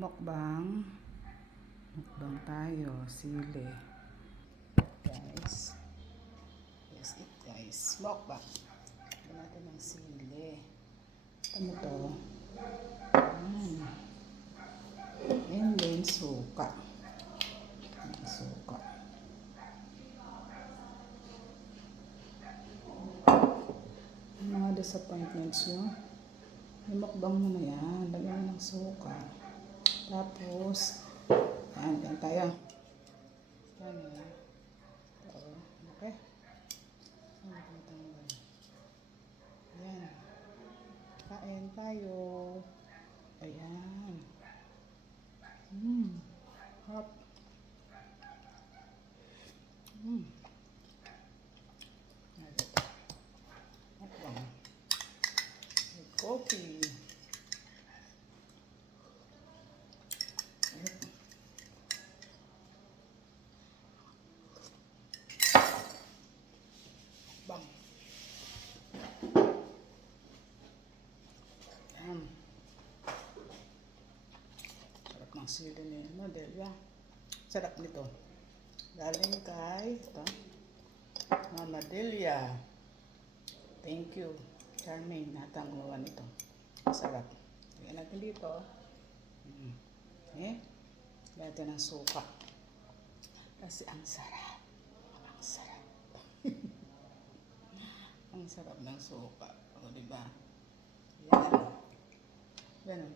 Mukbang. Mukbang tayo. Sili. Guys. Let's eat guys. Mukbang. Ito natin ng sili. Ano to? And then suka. Suka. Mga disappointments nyo. Yung mukbang mo na yan. Lagyan mo ng suka. Tapos, yan tayo. Yan yan. Ito. Okay. Yan. Kain tayo. Ayan. Hot. Mukbang. Coffee. Bang. Yan. Sarap ng sili ni Delia. Sarap nito. Galing kay ito, Mama Delia. Thank you. Charmaine, natanguan nito. Sarap. Tingnan natin dito. Natin ng suka. Kasi ang sarap. Ang sarap. Ang sarap ng suka. O, diba? Yan. Ganun.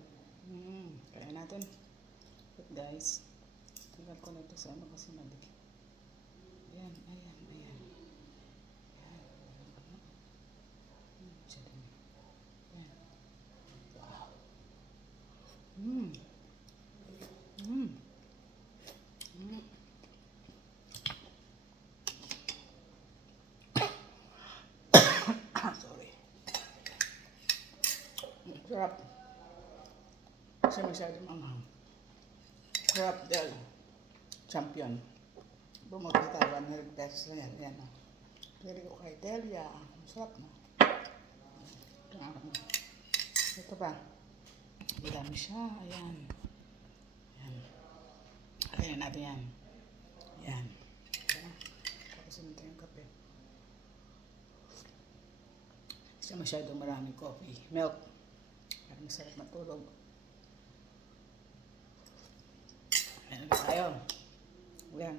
Kaya natin. But guys, tingnan ko na ito sa ano kasi mabig. Ayan, ayan, ayan. Ayan. Wow. Sorry. Sarap. Kasi masyadong anghang. Sarap del. Champion. Bumagkita 100 pesos na yan. Yan o. Pwede ko kay Delia. Sarap na. Ito pa. Bilami siya. Ayan. Ayan. Kaya natin yan. Ayan. Tapos ito yung kape. Kasi masyadong maraming coffee. Milk. Para masarap matulog. Ayan ulit tayo. Ayan.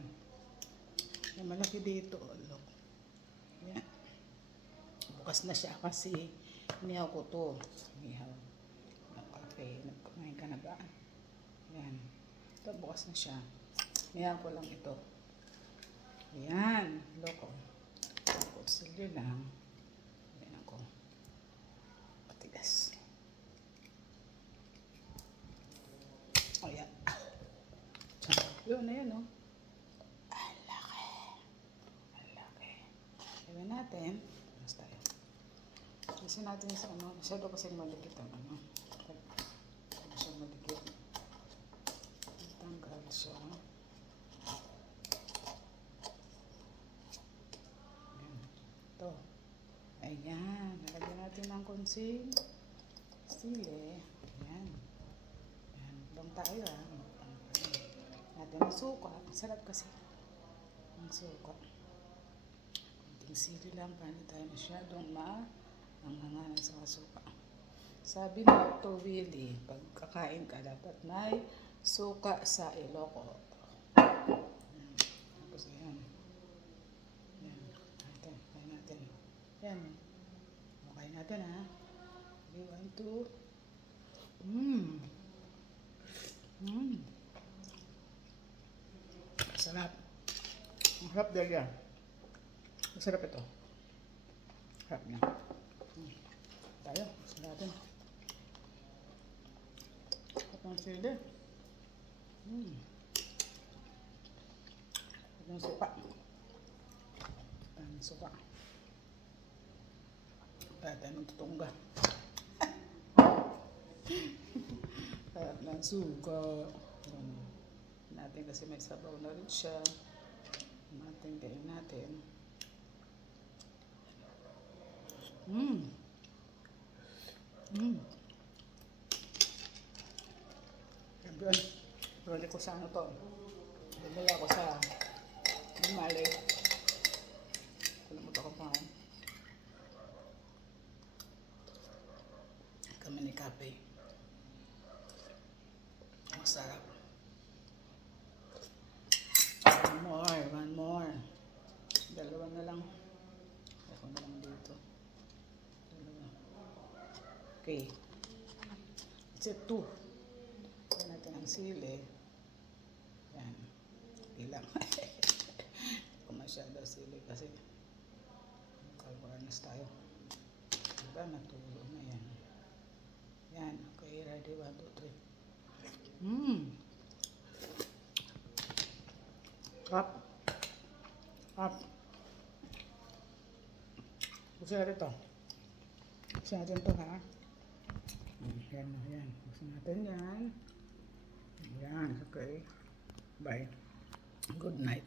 Yung malaki dito. Look. Ayan. Bukas na siya kasi inihaw ko to. Inihaw. Ng kape. Nagkumain ka na ba? Ayan. Ito bukas na siya. Inihaw ko lang ito. Ayan. Loko. Tapos sili lang. Ayan ako. Patigas. Ayan. Yun na yan, no? Ang laki. Ang laki. Gawin natin. Mas tayo. Kasi natin sa ano. Masyado kasi malikit ang ano. Masyado malikit. Tanggal siya. Ayan. Ito. Ayan. Nalagyan natin ng konsing sili. Ayan. Ayan. Bang tayo, ha? Natin ang suka. Sarap kasi ang suka. Kunting sili lang para hindi tayo masyadong maanghanganan sa suka. Sabi ni Dr. Willie, pag kakain ka dapat may suka sa iloko. Tapos ayan. Ayan. Kain natin. Ayan. Kain natin, ha. 3, 1, 2. Sarap. Ang sarap dahil yan. Masarap ito. Sarap niya. Tayo. Gusto natin. Sarap ng sili. Sarap ng suka. Ang suka. Kaya tayo ng tutungga. Sarap ng suka. Natin kasi may sabaw na rin siya. Natin kain natin. Doon. Bumili ko sa ano to. Bumili ako sa Malay. Kalimutan ko pa ako. Kami ni Kape. Masarap. One more. Dalawa na lang. Ako na lang dito. Dalawa. Okay. It's it 2. Yan natin ang sili. Yan. Ilang. Kung masyado sili kasi kalburanas tayo. Diba? Natulo na yan. Yan. Okay. Ready? 1, 2, 3. Up. Up. Buksan natin ito. Buksan natin ito, ha? Yan, yan. Buksan natin yan. Yan, okay. Bye. Good night.